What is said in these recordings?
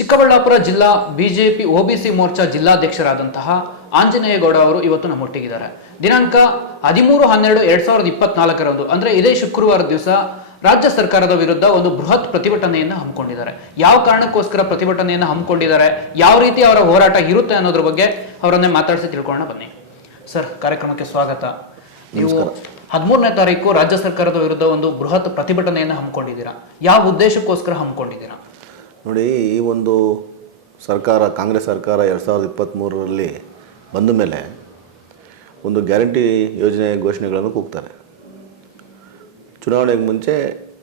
ಚಿಕ್ಕಬಳ್ಳಾಪುರ ಜಿಲ್ಲಾ BJP OBC Morcha ಜಿಲ್ಲಾಧ್ಯಕ್ಷರಾದಂತಹ Anjaneyagowda ಅವರು ಇವತ್ತು ನಮ್ಮೊಟ್ಟಿಗಿದ್ದಾರೆ. ದಿನಾಂಕ 13/12/2024 ಅಂದ್ರೆ ಇದೇ ಶುಕ್ರವಾರ ದಿವಸ ರಾಜ್ಯ ಸರ್ಕಾರದ ವಿರುದ್ಧ ಒಂದು ಬೃಹತ್ ಪ್ರತಿಭಟನೆಯನ್ನು ಹಮ್ಮಿಕೊಂಡಿದ್ದಾರೆ. ಯಾವ ಕಾರಣಕ್ಕೋಸ್ಕರ ಪ್ರತಿಭಟನೆಯನ್ನು ಹಮ್ಮಿಕೊಂಡಿದ್ದಾರೆ, ಯಾವ ರೀತಿ ಅವರ ಹೋರಾಟ ಇರುತ್ತೆ ಅನ್ನೋದ್ರ ಬಗ್ಗೆ ಅವರನ್ನೇ ಮಾತಾಡಿಸಿ ತಿಳ್ಕೊಳ್ಳೋಣ ಬನ್ನಿ. ಸರ್, ಕಾರ್ಯಕ್ರಮಕ್ಕೆ ಸ್ವಾಗತ. ನೀವು 13ನೇ ತಾರೀಕು ರಾಜ್ಯ ಸರ್ಕಾರದ ವಿರುದ್ಧ ಒಂದು ಬೃಹತ್ ಪ್ರತಿಭಟನೆಯನ್ನು ಹಮ್ಮಿಕೊಂಡಿದ್ದೀರಾ. ಯಾವ ಉದ್ದೇಶಕ್ಕೋಸ್ಕರ ಹಮ್ಮಿಕೊಂಡಿದ್ದೀರಾ? ನೋಡಿ, ಈ ಒಂದು ಸರ್ಕಾರ, ಕಾಂಗ್ರೆಸ್ ಸರ್ಕಾರ 2023ರಲ್ಲಿ ಬಂದ ಮೇಲೆ ಒಂದು ಗ್ಯಾರಂಟಿ ಯೋಜನೆ ಘೋಷಣೆಗಳನ್ನು ಕೂಗ್ತಾರೆ. ಚುನಾವಣೆಗೆ ಮುಂಚೆ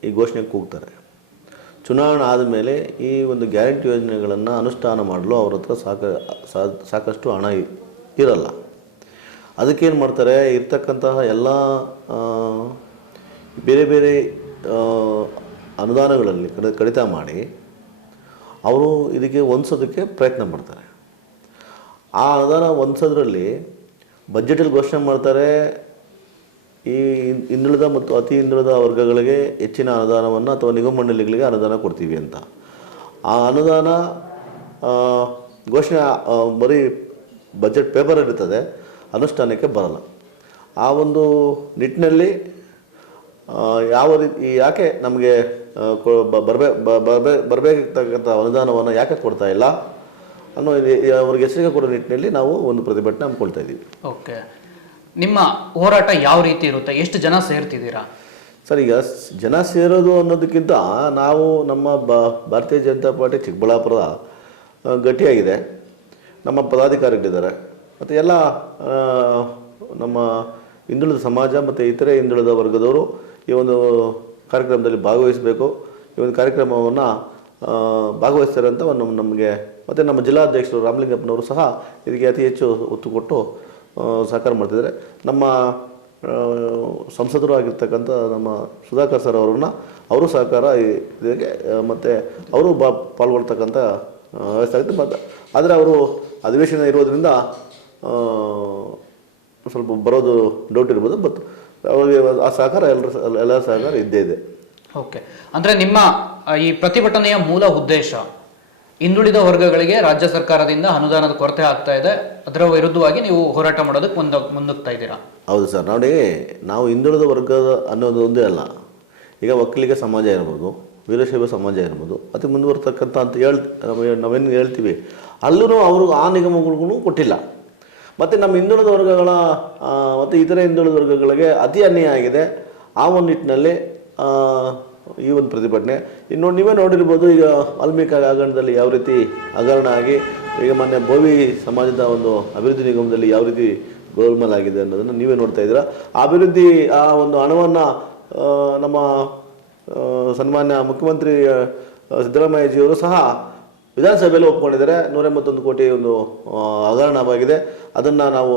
ಈ ಘೋಷಣೆ ಕೂಗ್ತಾರೆ. ಚುನಾವಣೆ ಆದಮೇಲೆ ಈ ಒಂದು ಗ್ಯಾರಂಟಿ ಯೋಜನೆಗಳನ್ನು ಅನುಷ್ಠಾನ ಮಾಡಲು ಅವ್ರ ಹತ್ರ ಸಾಕಷ್ಟು ಹಣ ಇರಲ್ಲ. ಅದಕ್ಕೇನು ಮಾಡ್ತಾರೆ, ಇರ್ತಕ್ಕಂತಹ ಎಲ್ಲ ಬೇರೆ ಬೇರೆ ಅನುದಾನಗಳಲ್ಲಿ ಕಡಿತ ಮಾಡಿ ಅವರು ಇದಕ್ಕೆ ಹೊಂದಿಸೋದಕ್ಕೆ ಪ್ರಯತ್ನ ಮಾಡ್ತಾರೆ. ಆ ಅನುದಾನ ಹೊಂದಿಸೋದ್ರಲ್ಲಿ ಬಜೆಟಲ್ಲಿ ಘೋಷಣೆ ಮಾಡ್ತಾರೆ, ಈ ಹಿಂದುಳಿದ ಮತ್ತು ಅತಿ ಹಿಂದುಳಿದ ವರ್ಗಗಳಿಗೆ ಹೆಚ್ಚಿನ ಅನುದಾನವನ್ನು ಅಥವಾ ನಿಗಮ ಮಂಡಳಿಗಳಿಗೆ ಅನುದಾನ ಕೊಡ್ತೀವಿ ಅಂತ. ಆ ಅನುದಾನ ಘೋಷಣೆ ಬರೀ ಬಜೆಟ್ ಪೇಪರ್ ಇರ್ತದೆ, ಅನುಷ್ಠಾನಕ್ಕೆ ಬರಲ್ಲ. ಆ ಒಂದು ನಿಟ್ಟಿನಲ್ಲಿ ಯಾವ ರೀತಿ, ಯಾಕೆ ನಮಗೆ ಬರಬೇಕಾಗ್ತಕ್ಕಂಥ ಅನುದಾನವನ್ನು ಯಾಕೆ ಕೊಡ್ತಾ ಇಲ್ಲ ಅನ್ನೋ ಅವ್ರಿಗೆ ಹೆಸರಿಗೆ ಕೊಡೋ ನಿಟ್ಟಿನಲ್ಲಿ ನಾವು ಒಂದು ಪ್ರತಿಭಟನೆ ಹಮ್ಮಿಕೊಳ್ತಾ ಇದ್ದೀವಿ. ಓಕೆ, ನಿಮ್ಮ ಹೋರಾಟ ಯಾವ ರೀತಿ ಇರುತ್ತೆ? ಎಷ್ಟು ಜನ ಸೇರ್ತಿದ್ದೀರಾ? ಸರ್, ಈಗ ಜನ ಸೇರೋದು ಅನ್ನೋದಕ್ಕಿಂತ ನಾವು ನಮ್ಮ ಭಾರತೀಯ ಜನತಾ ಪಾರ್ಟಿ ಚಿಕ್ಕಬಳ್ಳಾಪುರ ಗಟ್ಟಿಯಾಗಿದೆ. ನಮ್ಮ ಪದಾಧಿಕಾರಿಗಳಿದ್ದಾರೆ ಮತ್ತು ಎಲ್ಲ ನಮ್ಮ ಹಿಂದುಳಿದ ಸಮಾಜ ಮತ್ತು ಇತರೆ ಹಿಂದುಳಿದ ವರ್ಗದವರು ಈ ಒಂದು ಕಾರ್ಯಕ್ರಮದಲ್ಲಿ ಭಾಗವಹಿಸಬೇಕು. ಈ ಒಂದು ಕಾರ್ಯಕ್ರಮವನ್ನು ಭಾಗವಹಿಸ್ತಾರೆ ಅಂತ ನಮಗೆ ಮತ್ತು ನಮ್ಮ ಜಿಲ್ಲಾಧ್ಯಕ್ಷರು ರಾಮಲಿಂಗಪ್ಪನವರು ಸಹ ಇದಕ್ಕೆ ಅತಿ ಹೆಚ್ಚು ಒತ್ತು ಕೊಟ್ಟು ಸಹಕಾರ ಮಾಡ್ತಿದ್ದಾರೆ. ನಮ್ಮ ಸಂಸದರು ಆಗಿರ್ತಕ್ಕಂಥ ನಮ್ಮ ಸುಧಾಕರ್ ಸರ್ ಅವರು ಸಹಕಾರ ಇದಕ್ಕೆ ಮತ್ತು ಅವರು ಪಾಲ್ಗೊಳ್ತಕ್ಕಂಥ ವ್ಯವಸ್ಥೆ ಆಗುತ್ತೆ. ಮತ್ತು ಆದರೆ ಅವರು ಅಧಿವೇಶನ ಇರೋದರಿಂದ ಸ್ವಲ್ಪ ಬರೋದು ಡೌಟ್ ಇರ್ಬೋದು, ಬಟ್ ಅವರಿಗೆ ಆ ಸಹಕಾರ ಎಲ್ಲ ಸಹಕಾರ ಇದ್ದೇ ಇದೆ. ಓಕೆ, ಅಂದರೆ ನಿಮ್ಮ ಈ ಪ್ರತಿಭಟನೆಯ ಮೂಲ ಉದ್ದೇಶ ಹಿಂದುಳಿದ ವರ್ಗಗಳಿಗೆ ರಾಜ್ಯ ಸರ್ಕಾರದಿಂದ ಅನುದಾನದ ಕೊರತೆ ಆಗ್ತಾ ಇದೆ, ಅದರ ವಿರುದ್ಧವಾಗಿ ನೀವು ಹೋರಾಟ ಮಾಡೋದಕ್ಕೆ ಮುಂದೋಗ್ತಾ ಇದ್ದೀರಾ? ಹೌದು ಸರ್. ನೋಡಿ, ನಾವು ಹಿಂದುಳಿದ ವರ್ಗದ ಅನ್ನೋದು ಒಂದೇ ಅಲ್ಲ. ಈಗ ಒಕ್ಕಲಿಗ ಸಮಾಜ ಇರ್ಬೋದು, ವೀರಶೈವ ಸಮಾಜ ಇರ್ಬೋದು, ಅತಿ ಮುಂದುವರ್ತಕ್ಕಂಥ ಅಂತ ನಾವೇನು ಹೇಳ್ತೀವಿ, ಅಲ್ಲೂ ಅವರು ಆ ನಿಗಮಗಳಿಗೂ ಕೊಟ್ಟಿಲ್ಲ. ಮತ್ತು ನಮ್ಮ ಹಿಂದುಳಿದ ವರ್ಗಗಳ ಮತ್ತು ಇತರೆ ಹಿಂದುಳಿದ ವರ್ಗಗಳಿಗೆ ಅತಿ ಅನ್ಯಾಯ ಆಗಿದೆ. ಆ ಒಂದು ನಿಟ್ಟಿನಲ್ಲಿ ಈ ಒಂದು ಪ್ರತಿಭಟನೆ. ಇನ್ನು ನೀವೇ ನೋಡಿರ್ಬೋದು, ಈಗ ವಾಲ್ಮೀಕಿ ಹಗರಣದಲ್ಲಿ ಯಾವ ರೀತಿ ಹಗರಣ ಆಗಿ ಈಗ ಮೊನ್ನೆ ಬೋವಿ ಸಮಾಜದ ಒಂದು ಅಭಿವೃದ್ಧಿ ನಿಗಮದಲ್ಲಿ ಯಾವ ರೀತಿ ಗೋಲ್ಮಾಲ್ ಆಗಿದೆ ಅನ್ನೋದನ್ನು ನೀವೇ ನೋಡ್ತಾ ಇದ್ದೀರಾ. ಆ ಅಭಿವೃದ್ಧಿ ಆ ಒಂದು ಹಣವನ್ನು ನಮ್ಮ ಸನ್ಮಾನ್ಯ ಮುಖ್ಯಮಂತ್ರಿ ಸಿದ್ದರಾಮಯ್ಯಜಿಯವರು ಸಹ ವಿಧಾನಸಭೆಯಲ್ಲಿ ಒಪ್ಕೊಂಡಿದ್ದಾರೆ. 181 ಕೋಟಿ ಒಂದು ಹಗರಣವಾಗಿದೆ, ಅದನ್ನು ನಾವು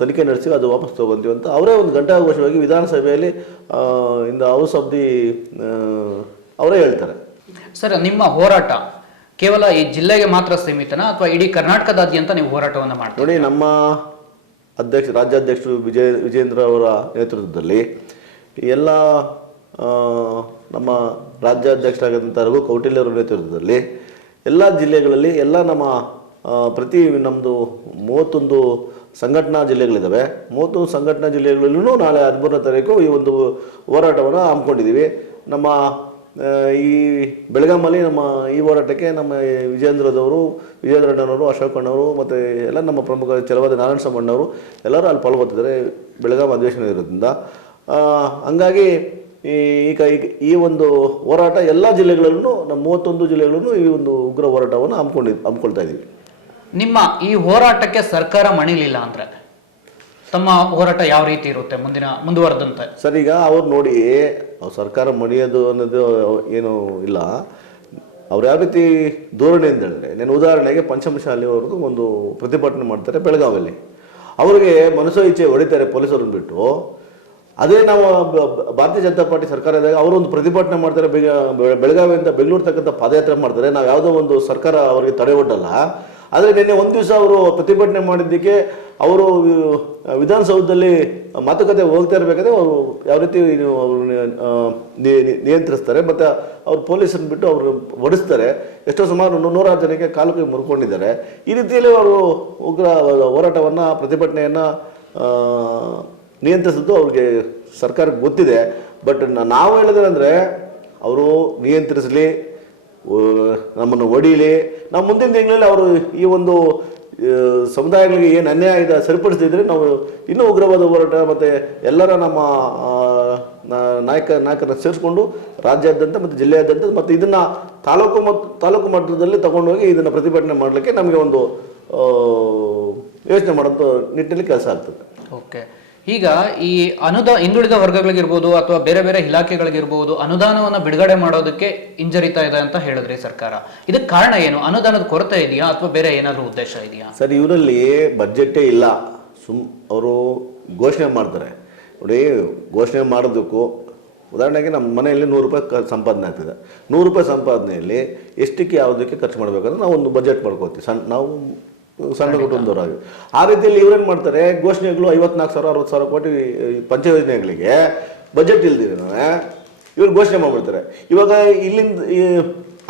ತನಿಖೆ ನಡೆಸಿ ಅದು ವಾಪಸ್ ತೊಗೊತೀವಿ ಅಂತ ಅವರೇ ಒಂದು ಘಂಟಾಘೋಷವಾಗಿ ವಿಧಾನಸಭೆಯಲ್ಲಿ in the house of the ಅವರೇ ಹೇಳ್ತಾರೆ. ಸರ್, ನಿಮ್ಮ ಹೋರಾಟ ಕೇವಲ ಈ ಜಿಲ್ಲೆಗೆ ಮಾತ್ರ ಸೀಮಿತನಾ ಅಥವಾ ಇಡೀ ಕರ್ನಾಟಕದಾದ್ಯಂತ ನೀವು ಹೋರಾಟವನ್ನು ಮಾಡ್ತೀವಿ? ನೋಡಿ, ನಮ್ಮ ರಾಜ್ಯಾಧ್ಯಕ್ಷರು ವಿಜೇಂದ್ರ ಅವರ ನೇತೃತ್ವದಲ್ಲಿ ಎಲ್ಲ ನಮ್ಮ ರಾಜ್ಯಾಧ್ಯಕ್ಷರಾದಂಥ ರಘು ಕೌಟಿಲ್ಯರ ನೇತೃತ್ವದಲ್ಲಿ ಎಲ್ಲ ಜಿಲ್ಲೆಗಳಲ್ಲಿ ಎಲ್ಲ ನಮ್ಮ ನಮ್ಮದು 31 ಸಂಘಟನಾ ಜಿಲ್ಲೆಗಳಿದ್ದಾವೆ. 31 ಸಂಘಟನಾ ಜಿಲ್ಲೆಗಳಲ್ಲೂ ನಾಳೆ 13ನೇ ತಾರೀಕು ಈ ಒಂದು ಹೋರಾಟವನ್ನು ಹಮ್ಮಿಕೊಂಡಿದ್ದೀವಿ. ನಮ್ಮ ಈ ಬೆಳಗಾಮಲ್ಲಿ ನಮ್ಮ ಈ ಹೋರಾಟಕ್ಕೆ ನಮ್ಮ ವಿಜೇಂದ್ರಣ್ಣನವರು, ಅಶೋಕಣ್ಣವರು ಮತ್ತು ಎಲ್ಲ ನಮ್ಮ ಪ್ರಮುಖ ಛಲವಾದ ನಾರಾಯಣ ಸ್ವಾಮಣ್ಣವರು ಎಲ್ಲರೂ ಅಲ್ಲಿ ಪಾಲ್ಗೊಳ್ತಿದ್ದಾರೆ ಬೆಳಗಾಂ ಅಧಿವೇಶನ ಇರೋದ್ರಿಂದ. ಹಂಗಾಗಿ ಈ ಒಂದು ಹೋರಾಟ ಎಲ್ಲ ಜಿಲ್ಲೆಗಳಲ್ಲೂ, ನಮ್ಮ 31 ಜಿಲ್ಲೆಗಳಲ್ಲೂ ಈ ಒಂದು ಉಗ್ರ ಹೋರಾಟವನ್ನು ಹಮ್ಮಿಕೊಳ್ತಾ ಇದ್ದೀವಿ. ನಿಮ್ಮ ಈ ಹೋರಾಟಕ್ಕೆ ಸರ್ಕಾರ ಮಣಿಲಿಲ್ಲ ಅಂದ್ರೆ ತಮ್ಮ ಹೋರಾಟ ಯಾವ ರೀತಿ ಇರುತ್ತೆ ಮುಂದುವರೆದಂತೆ? ಸರ್, ಈಗ ಅವ್ರು ನೋಡಿ, ಸರ್ಕಾರ ಮಣಿಯೋದು ಅನ್ನೋದು ಏನು ಇಲ್ಲ. ಅವ್ರು ಯಾವ ರೀತಿ ಧೋರಣೆ ಅಂತ ಹೇಳಿದ್ರೆ, ನಾನು ಉದಾಹರಣೆಗೆ ಪಂಚಮಶಾಲಿಯವ್ರದ್ದು ಒಂದು ಪ್ರತಿಭಟನೆ ಮಾಡ್ತಾರೆ ಬೆಳಗಾವಿಯಲ್ಲಿ. ಅವ್ರಿಗೆ ಮನಸೋ ಇಚ್ಛೆ ಹೊಡಿತಾರೆ ಪೊಲೀಸರನ್ನು ಬಿಟ್ಟು. ಅದೇ ನಾವು ಭಾರತೀಯ ಜನತಾ ಪಾರ್ಟಿ ಸರ್ಕಾರ ಇದ್ದಾಗ ಅವರೊಂದು ಪ್ರತಿಭಟನೆ ಮಾಡ್ತಾರೆ, ಬೆಳಗಾವಿಯಿಂದ ಬೆಂಗಳೂರು ತಕ್ಕಂಥ ಪಾದಯಾತ್ರೆ ಮಾಡ್ತಾರೆ. ನಾವು ಯಾವುದೋ ಒಂದು ಸರ್ಕಾರ ಅವರಿಗೆ ತಡೆ ಒಡ್ಡಲ್ಲ. ಆದರೆ ನಿನ್ನೆ ಒಂದು ದಿವಸ ಅವರು ಪ್ರತಿಭಟನೆ ಮಾಡಿದ್ದಕ್ಕೆ ಅವರು ವಿಧಾನಸೌಧದಲ್ಲಿ ಮಾತುಕತೆ ಹೋಗ್ತಾ ಇರಬೇಕಾದ್ರೆ ಅವರು ಯಾವ ರೀತಿ ನಿಯಂತ್ರಿಸ್ತಾರೆ, ಮತ್ತು ಅವ್ರು ಪೊಲೀಸನ್ನು ಬಿಟ್ಟು ಅವರು ಹೊಡಿಸ್ತಾರೆ. ಎಷ್ಟೋ ಸುಮಾರು 100 ಜನಕ್ಕೆ ಕಾಲು ಕೈ ಮುರ್ಕೊಂಡಿದ್ದಾರೆ. ಈ ರೀತಿಯಲ್ಲಿ ಅವರು ಉಗ್ರ ಹೋರಾಟವನ್ನು, ಪ್ರತಿಭಟನೆಯನ್ನು ನಿಯಂತ್ರಿಸಿದ್ದು ಅವ್ರಿಗೆ ಸರ್ಕಾರಕ್ಕೆ ಗೊತ್ತಿದೆ. ಬಟ್ ನಾವು ಹೇಳೋದೇನೆಂದರೆ, ಅವರು ನಿಯಂತ್ರಿಸಲಿ, ನಮ್ಮನ್ನು ಹೊಡೀಲಿ, ನಾವು ಮುಂದಿನ ತಿಂಗಳಲ್ಲಿ ಅವರು ಈ ಒಂದು ಸಮುದಾಯಗಳಿಗೆ ಏನು ಅನ್ಯಾಯ ಇದೆ ಸರಿಪಡಿಸ್ತಿದ್ರೆ ನಾವು ಇನ್ನೂ ಉಗ್ರವಾದ ಹೋರಾಟ ಮತ್ತು ಎಲ್ಲರ ನಮ್ಮ ನಾಯಕರನ್ನ ಸೇರಿಸ್ಕೊಂಡು ರಾಜ್ಯಾದ್ಯಂತ ಮತ್ತು ಜಿಲ್ಲೆಯಾದ್ಯಂತ ಮತ್ತು ಇದನ್ನು ತಾಲೂಕು ಮಟ್ಟದಲ್ಲಿ ತಗೊಂಡೋಗಿ ಇದನ್ನು ಪ್ರತಿಭಟನೆ ಮಾಡಲಿಕ್ಕೆ ನಮಗೆ ಒಂದು ಯೋಚನೆ ಮಾಡೋಂಥ ನಿಟ್ಟಿನಲ್ಲಿ ಕೆಲಸ ಆಗ್ತದೆ. ಓಕೆ, ಈಗ ಈ ಹಿಂದುಳಿದ ವರ್ಗಗಳಿಗಿರ್ಬೋದು ಅಥವಾ ಬೇರೆ ಬೇರೆ ಇಲಾಖೆಗಳಿಗಿರ್ಬೋದು ಅನುದಾನವನ್ನು ಬಿಡುಗಡೆ ಮಾಡೋದಕ್ಕೆ ಹಿಂಜರಿತಾ ಇದೆ ಅಂತ ಹೇಳಿದ್ರಿ ಸರ್ಕಾರ. ಇದಕ್ಕೆ ಕಾರಣ ಏನು? ಅನುದಾನದ ಕೊರತೆ ಇದೆಯಾ ಅಥವಾ ಬೇರೆ ಏನಾದರೂ ಉದ್ದೇಶ ಇದೆಯಾ? ಸರ್, ಇವರಲ್ಲಿ ಬಜೆಟೇ ಇಲ್ಲ. ಅವರು ಘೋಷಣೆ ಮಾಡ್ತಾರೆ ನೋಡಿ. ಘೋಷಣೆ ಮಾಡೋದಕ್ಕೂ, ಉದಾಹರಣೆಗೆ ನಮ್ಮ ಮನೆಯಲ್ಲಿ 100 ರೂಪಾಯಿ ಸಂಪಾದನೆ ಆಗ್ತಿದೆ. 100 ರೂಪಾಯಿ ಸಂಪಾದನೆಯಲ್ಲಿ ಎಷ್ಟಕ್ಕೆ ಯಾವುದಕ್ಕೆ ಖರ್ಚು ಮಾಡಬೇಕಂದ್ರೆ ನಾವು ಒಂದು ಬಜೆಟ್ ಮಾಡ್ಕೋತೀವಿ. ಸಣ್ಣ ಕುಟುಂಬದವರಾಗಿ ಆ ರೀತಿಯಲ್ಲಿ ಇವ್ರೇನು ಮಾಡ್ತಾರೆ, ಘೋಷಣೆಗಳು 54,000 60,000 ಕೋಟಿ ಪಂಚಯೋಜನೆಗಳಿಗೆ ಬಜೆಟ್ ಇಲ್ದಿದ್ರೆ ಇವ್ರು ಘೋಷಣೆ ಮಾಡಿಬಿಡ್ತಾರೆ. ಇವಾಗ ಇಲ್ಲಿಂದ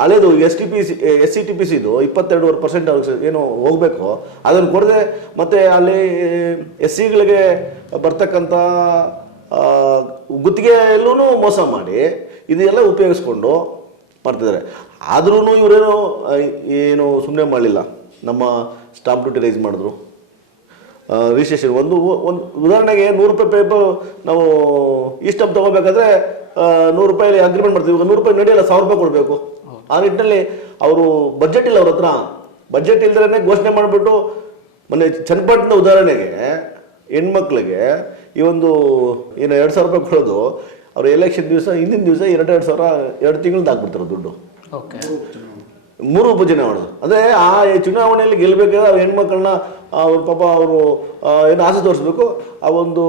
ಹಳೇದು SCTPCದು 22% ಅವ್ರಿಗೆ ಏನು ಹೋಗಬೇಕು ಅದನ್ನು ಕೊಡದೆ, ಮತ್ತು ಅಲ್ಲಿ SCಗಳಿಗೆ ಬರ್ತಕ್ಕಂಥ ಗುತ್ತಿಗೆಯಲ್ಲೂ ಮೋಸ ಮಾಡಿ ಇದೆಲ್ಲ ಉಪಯೋಗಿಸ್ಕೊಂಡು ಮಾಡ್ತಿದ್ದಾರೆ. ಆದ್ರೂ ಇವರೇನು ಏನು ಸುಮ್ಮನೆ ಮಾಡಲಿಲ್ಲ. ನಮ್ಮ ಸ್ಟಾಂಪ್ ಡ್ಯೂಟಿ ರೈಸ್ ಮಾಡಿದ್ರು, ರಿಜಿಸ್ಟ್ರೇಷನ್ ಒಂದು ಉದಾಹರಣೆಗೆ 100 ರೂಪಾಯಿ ಪೇಪರ್ ನಾವು ಈ ಸ್ಟಾಂಪ್ ತೊಗೋಬೇಕಾದ್ರೆ 100 ರೂಪಾಯಿ ಅಗ್ರಿಮೆಂಟ್ ಮಾಡ್ತೀವಿ. ಇವಾಗ 100 ರೂಪಾಯಿ ನಡೆಯಲ್ಲ, 1000 ರೂಪಾಯಿ ಕೊಡಬೇಕು. ಆ ನಿಟ್ಟಿನಲ್ಲಿ ಅವರು ಬಜೆಟ್ ಇಲ್ಲ, ಅವ್ರ ಹತ್ರ ಬಜೆಟ್ ಇಲ್ದ್ರೇ ಘೋಷಣೆ ಮಾಡಿಬಿಟ್ಟು ಮೊನ್ನೆ ಚನ್ನಪಟ್ಟಣದ ಉದಾಹರಣೆಗೆ ಹೆಣ್ಮಕ್ಳಿಗೆ ಈ ಒಂದು ಏನು 2,000 ರೂಪಾಯಿ ಕೊಡೋದು, ಅವರು ಎಲೆಕ್ಷನ್ ದಿವಸ ಹಿಂದಿನ ದಿವಸ 2 ತಿಂಗಳದ್ದು ಹಾಕ್ಬಿಡ್ತಾರೆ ದುಡ್ಡು. ಓಕೆ, 3 ಉಪಚುನಾವಣೆ ಮಾಡೋದು. ಅಂದರೆ ಆ ಚುನಾವಣೆಯಲ್ಲಿ ಗೆಲ್ಲಬೇಕಾದ್ರೆ ಹೆಣ್ಮಕ್ಳನ್ನ ಪಾಪ ಅವರು ಏನು ಆಸೆ ತೋರಿಸ್ಬೇಕು. ಆ ಒಂದು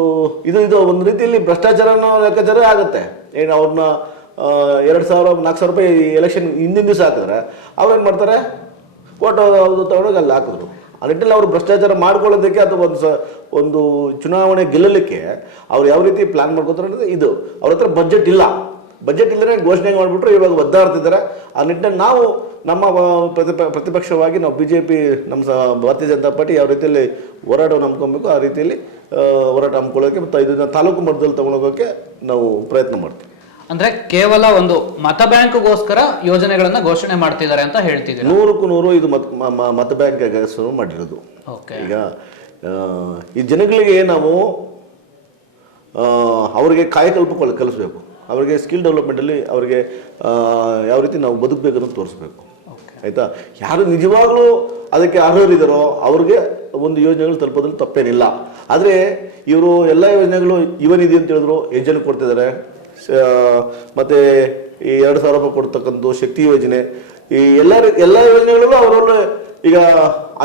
ಇದು ಒಂದು ರೀತಿಯಲ್ಲಿ ಭ್ರಷ್ಟಾಚಾರನೋ ಲೆಕ್ಕಾಚಾರ ಆಗುತ್ತೆ. ಏನು ಅವ್ರನ್ನ 2,000-4,000 ರೂಪಾಯಿ ಎಲೆಕ್ಷನ್ ಹಿಂದಿನ ದಿವಸ ಹಾಕಿದ್ರೆ ಅವ್ರೇನು ಮಾಡ್ತಾರೆ, ಫೋಟೋ ತಗೊಂಡೋಗಿ ಅಲ್ಲಿ ಹಾಕಿದ್ರು. ಆ ನಿಟ್ಟಿನಲ್ಲಿ ಅವರು ಭ್ರಷ್ಟಾಚಾರ ಮಾಡ್ಕೊಳ್ಳೋದಕ್ಕೆ ಅಥವಾ ಒಂದು ಚುನಾವಣೆ ಗೆಲ್ಲಲಿಕ್ಕೆ ಅವ್ರು ಯಾವ ರೀತಿ ಪ್ಲಾನ್ ಮಾಡ್ಕೊತಾರೆ ಅಂದರೆ ಇದು. ಅವ್ರ ಹತ್ರ ಬಜೆಟ್ ಇಲ್ಲ. ಬಜೆಟ್ ಇಲ್ಲದೇ ಘೋಷಣೆ ಮಾಡಿಬಿಟ್ರು ಇವಾಗ ಒದ್ದಾಡ್ತಿದ್ದಾರೆ. ಆ ನಿಟ್ಟಿನಲ್ಲಿ ನಾವು ನಮ್ಮ ಪ್ರತಿಪಕ್ಷವಾಗಿ ನಾವು BJP, ನಮ್ಮ ಭಾರತೀಯ ಜನತಾ ಪಾರ್ಟಿ ಯಾವ ರೀತಿಯಲ್ಲಿ ಹೋರಾಟವನ್ನು ಹಮ್ಮಿಕೊಬೇಕು ಆ ರೀತಿಯಲ್ಲಿ ಹೋರಾಟ ಹಮ್ಮಿಕೊಳ್ಳೋಕ್ಕೆ ಮತ್ತು ಇದನ್ನು ತಾಲೂಕು ಮಟ್ಟದಲ್ಲಿ ತಗೊಂಡೋಗೋಕ್ಕೆ ನಾವು ಪ್ರಯತ್ನ ಮಾಡ್ತೀವಿ. ಅಂದ್ರೆ ಕೇವಲ ಒಂದು ಮತ ಬ್ಯಾಂಕ್ಗೋಸ್ಕರ ಯೋಜನೆಗಳನ್ನ ಘೋಷಣೆ ಮಾಡ್ತಿದ್ದಾರೆ ಅಂತ ಹೇಳ್ತಿದ್ದೀವಿ. 100ಕ್ಕೂ 100 ಇದು ಮತ ಬ್ಯಾಂಕ್ ಮಾಡಿರೋದು. ಈಗ ಈ ಜನಗಳಿಗೆ ನಾವು ಅವರಿಗೆ ಕಾಯಕಲ್ಪ ಕಲಿಸ್ಬೇಕು, ಅವರಿಗೆ ಸ್ಕಿಲ್ ಡೆವಲಪ್ಮೆಂಟಲ್ಲಿ ಅವರಿಗೆ ಯಾವ ರೀತಿ ನಾವು ಬದುಕಬೇಕನ್ನೋದು ತೋರಿಸ್ಬೇಕು. ಆಯಿತಾ? ಯಾರು ನಿಜವಾಗ್ಲೂ ಅದಕ್ಕೆ ಅರ್ಹರಿದ್ದಾರೋ ಅವ್ರಿಗೆ ಒಂದು ಯೋಜನೆಗಳು ತಲುಪೋದ್ರಲ್ಲಿ ತಪ್ಪೇನಿಲ್ಲ. ಆದರೆ ಇವರು ಎಲ್ಲ ಯೋಜನೆಗಳು ಇವನಿದೆ ಅಂತ ಹೇಳಿದ್ರು, ಎಷ್ಟು ಜನಕ್ಕೆ ಕೊಡ್ತಿದ್ದಾರೆ. ಮತ್ತು ಈ 2,000 ರೂಪಾಯಿ ಕೊಡ್ತಕ್ಕಂಥ ಶಕ್ತಿ ಯೋಜನೆ, ಈ ಎಲ್ಲ ಯೋಜನೆಗಳಿಗೂ ಅವರವ್ರು ಈಗ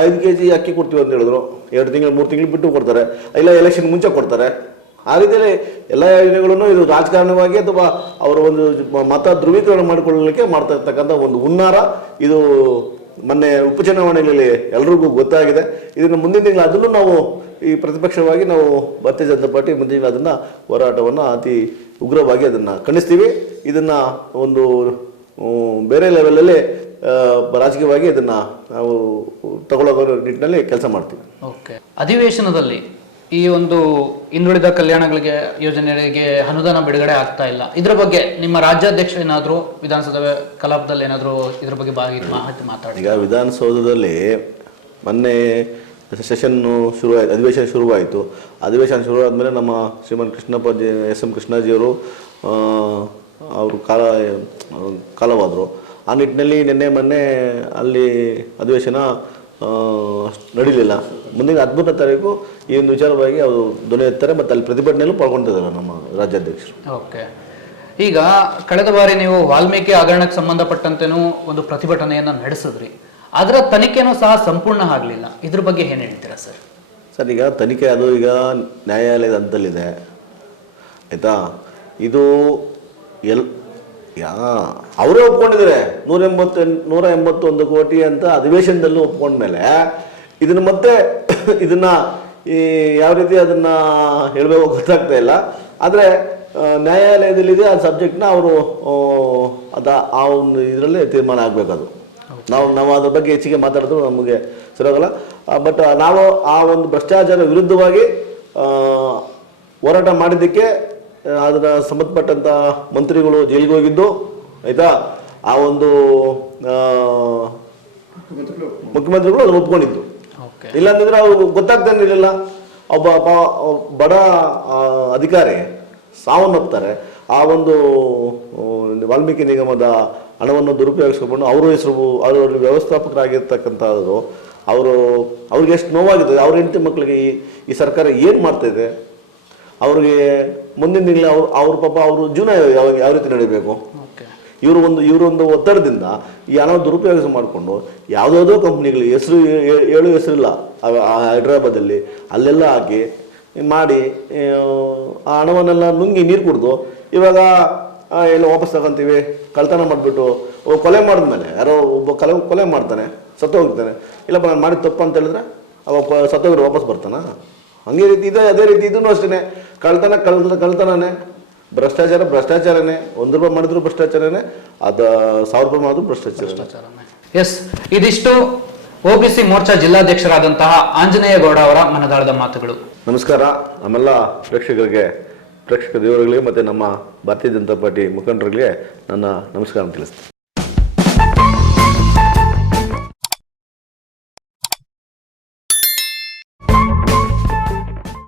5 kg ಅಕ್ಕಿ ಕೊಡ್ತೀವಿ ಅಂತ ಹೇಳಿದ್ರು, 2 ತಿಂಗಳು 3 ತಿಂಗಳು ಬಿಟ್ಟು ಕೊಡ್ತಾರೆ, ಇಲ್ಲ ಎಲೆಕ್ಷನ್ ಮುಂಚೆ ಕೊಡ್ತಾರೆ. ಆ ರೀತಿಯಲ್ಲಿ ಎಲ್ಲ ಯೋಜನೆಗಳನ್ನು ಇದು ರಾಜಕಾರಣವಾಗಿ ಅಥವಾ ಅವರ ಒಂದು ಮತ ಧ್ರುವೀಕರಣ ಮಾಡಿಕೊಳ್ಳಲಿಕ್ಕೆ ಮಾಡ್ತಾ ಇರ್ತಕ್ಕಂಥ ಒಂದು ಹುನ್ನಾರ ಇದು. ಮೊನ್ನೆ ಉಪಚುನಾವಣೆಗಳಲ್ಲಿ ಎಲ್ರಿಗೂ ಗೊತ್ತಾಗಿದೆ. ಇದನ್ನು ಮುಂದಿನ ತಿಂಗಳು ಅದನ್ನು ನಾವು ಈ ಪ್ರತಿಪಕ್ಷವಾಗಿ ನಾವು ಭಾರತೀಯ ಜನತಾ ಪಾರ್ಟಿ ಮುಂದಿನ ತಿಂಗಳು ಅದನ್ನು ಹೋರಾಟವನ್ನು ಅತಿ ಉಗ್ರವಾಗಿ ಅದನ್ನು ಖಂಡಿಸ್ತೀವಿ. ಇದನ್ನು ಒಂದು ಬೇರೆ ಲೆವೆಲಲ್ಲಿ ರಾಜಕೀಯವಾಗಿ ಇದನ್ನು ನಾವು ತಗೊಳ್ಳೋ ನಿಟ್ಟಿನಲ್ಲಿ ಕೆಲಸ ಮಾಡ್ತೀವಿ. ಓಕೆ, ಅಧಿವೇಶನದಲ್ಲಿ ಈ ಒಂದು ಹಿಂದುಳಿದ ಕಲ್ಯಾಣಗಳಿಗೆ ಯೋಜನೆಗಳಿಗೆ ಅನುದಾನ ಬಿಡುಗಡೆ ಆಗ್ತಾ ಇಲ್ಲ, ಇದ್ರ ಬಗ್ಗೆ ನಿಮ್ಮ ರಾಜ್ಯಾಧ್ಯಕ್ಷ ಏನಾದರೂ ವಿಧಾನಸಭೆ ಕಲಾಪದಲ್ಲಿ ಏನಾದರೂ ಇದ್ರ ಬಗ್ಗೆ ಮಾಹಿತಿ ಮಾತಾಡಿ? ಈಗ ವಿಧಾನಸೌಧದಲ್ಲಿ ಮೊನ್ನೆ ಸೆಷನ್ ಶುರುವಾಯಿತು, ಅಧಿವೇಶನ ಶುರುವಾಯಿತು. ಅಧಿವೇಶನ ಶುರುವಾದ್ಮೇಲೆ ನಮ್ಮ ಶ್ರೀಮನ್ SM ಕೃಷ್ಣಾಜಿಯವರು ಅವರು ಕಾಲವಾದರು. ಆ ನಿಟ್ಟಿನಲ್ಲಿ ಮೊನ್ನೆ ಅಲ್ಲಿ ಅಧಿವೇಶನ ನಡೀಲಿಲ್ಲ. ಮುಂದಿನ 13ನೇ ತಾರೀಕು ಈ ಒಂದು ವಿಚಾರವಾಗಿ ಅವರು ಧ್ವನಿ ಎತ್ತಾರೆ ಮತ್ತು ಅಲ್ಲಿ ಪ್ರತಿಭಟನೆಯಲ್ಲೂ ಪಾಲ್ಗೊಂಡಿದ್ದಾರೆ ನಮ್ಮ ರಾಜ್ಯಾಧ್ಯಕ್ಷರು. ಓಕೆ, ಈಗ ಕಳೆದ ಬಾರಿ ನೀವು ವಾಲ್ಮೀಕಿ ಹಗರಣಕ್ಕೆ ಸಂಬಂಧಪಟ್ಟಂತೆನೂ ಒಂದು ಪ್ರತಿಭಟನೆಯನ್ನು ನಡೆಸಿದ್ರಿ, ಅದರ ತನಿಖೆನೂ ಸಹ ಸಂಪೂರ್ಣ ಆಗಲಿಲ್ಲ. ಇದ್ರ ಬಗ್ಗೆ ಏನು ಹೇಳ್ತೀರಾ ಸರ್? ಸರ್, ಈಗ ತನಿಖೆ ಅದು ಈಗ ನ್ಯಾಯಾಲಯದ ಹಂತದಲ್ಲಿದೆ. ಆಯಿತಾ? ಇದು ಅವರೇ ಒಪ್ಕೊಂಡಿದ್ದಾರೆ 181 ಕೋಟಿ ಅಂತ ಅಧಿವೇಶನದಲ್ಲೂ ಒಪ್ಕೊಂಡ್ಮೇಲೆ ಇದನ್ನ ಮತ್ತೆ ಇದನ್ನ ಯಾವ ರೀತಿ ಅದನ್ನ ಹೇಳಬೇಕು ಗೊತ್ತಾಗ್ತಾ ಇಲ್ಲ. ಆದರೆ ನ್ಯಾಯಾಲಯದಲ್ಲಿದೆ ಆ ಸಬ್ಜೆಕ್ಟ್ನ ಅವರು ಆ ಒಂದು ಇದರಲ್ಲಿ ತೀರ್ಮಾನ ಆಗಬೇಕದು. ನಾವು ಅದ್ರ ಬಗ್ಗೆ ಹೆಚ್ಚಿಗೆ ಮಾತಾಡಿದ್ರು ನಮಗೆ ಸರಿಯಾಗಲ್ಲ. ಬಟ್ ನಾವು ಆ ಒಂದು ಭ್ರಷ್ಟಾಚಾರ ವಿರುದ್ಧವಾಗಿ ಹೋರಾಟ ಮಾಡಿದ್ದಕ್ಕೆ ಅದರ ಸಂಬಂಧಪಟ್ಟಂಥ ಮಂತ್ರಿಗಳು ಜೈಲಿಗೆ ಹೋಗಿದ್ದು ಆಯಿತಾ. ಆ ಒಂದು ಮುಖ್ಯಮಂತ್ರಿಗಳು ಅದನ್ನು ಒಪ್ಕೊಂಡಿದ್ದು. ಇಲ್ಲಾಂತಂದ್ರೆ ಅವ್ರು ಗೊತ್ತಾಗ್ತಾನೆ ಇರಲಿಲ್ಲ. ಒಬ್ಬ ಬಡ ಅಧಿಕಾರಿ ಸಾವನ್ನಪ್ತಾರೆ. ಆ ಒಂದು ವಾಲ್ಮೀಕಿ ನಿಗಮದ ಹಣವನ್ನು ದುರುಪಯೋಗಿಸ್ಕೊಂಡು ಅವರ ಹೆಸರು ಅವ್ರ ವ್ಯವಸ್ಥಾಪಕರಾಗಿರ್ತಕ್ಕಂಥದ್ದು ಅವ್ರಿಗೆ ಎಷ್ಟು ನೋವಾಗಿದೆ. ಅವ್ರ ಹೆಂಡತಿ ಮಕ್ಕಳಿಗೆ ಈ ಸರ್ಕಾರ ಏನು ಮಾಡ್ತಾಯಿದೆ, ಅವ್ರಿಗೆ ಮುಂದಿನ ತಿಂಗಳು ಅವ್ರ ಪಾಪ ಅವ್ರ ಜೀವನ ಯಾವ ರೀತಿ ನಡೀಬೇಕು. ಇವರೊಂದು ಒತ್ತಡದಿಂದ ಈ ಹಣ ದುರುಪಯೋಗ ಮಾಡಿಕೊಂಡು ಯಾವುದಾವುದೋ ಕಂಪ್ನಿಗಳಿಗೆ ಹೆಸರಿಲ್ಲ ಹೈದ್ರಾಬಾದಲ್ಲಿ ಅಲ್ಲೆಲ್ಲ ಹಾಕಿ ಮಾಡಿ ಆ ಹಣವನ್ನೆಲ್ಲ ನುಂಗಿ ನೀರು ಕುಡಿದು ಇವಾಗ ಎಲ್ಲ ವಾಪಸ್ ತಗೊಂತೀವಿ ಕಳ್ತನ ಮಾಡಿಬಿಟ್ಟು ಕೊಲೆ ಮಾಡಿದ್ಮೇಲೆ ಯಾರೋ ಒಬ್ಬ ಕೊಲೆ ಮಾಡ್ತಾನೆ, ಸತ್ತು ಹೋಗ್ತಾನೆ. ಇಲ್ಲಪ್ಪ ನಾನು ಮಾಡಿದ ತಪ್ಪು ಅಂತ ಹೇಳಿದ್ರೆ ಅವ ಸತ್ತೋಗಿರೋ ವಾಪಸ್ ಬರ್ತಾನ? ಹಂಗೆ ರೀತಿ ಇದೆ. ಅದೇ ರೀತಿ ಇದೂ ಅಷ್ಟೇ. ಕಳ್ತನನೇ, ಭ್ರಷ್ಟಾಚಾರನೇ. 1 ರೂಪಾಯಿ ಮಾಡಿದ್ರು ಭ್ರಷ್ಟಾಚಾರನೇ, ಅದು 1000 ರೂಪಾಯಿ ಮಾಡಿದ್ರು ಭ್ರಷ್ಟಾಚಾರನೇ. ಎಸ್, ಇದಿಷ್ಟು OBC ಮೋರ್ಚಾ ಜಿಲ್ಲಾಧ್ಯಕ್ಷರಾದಂತಹ ಆಂಜನೇಯ ಗೌಡ ಅವರ ಮನದಾಳದ ಮಾತುಗಳು. ನಮಸ್ಕಾರ. ನಮ್ಮೆಲ್ಲ ಪ್ರೇಕ್ಷಕ ದೇವರುಗಳಿಗೆ ಮತ್ತು ನಮ್ಮ ಭಾರತೀಯ ಜನತಾ ಪಾರ್ಟಿ ಮುಖಂಡರಿಗೆ ನನ್ನ ನಮಸ್ಕಾರ ತಿಳಿಸ್ತೀನಿ.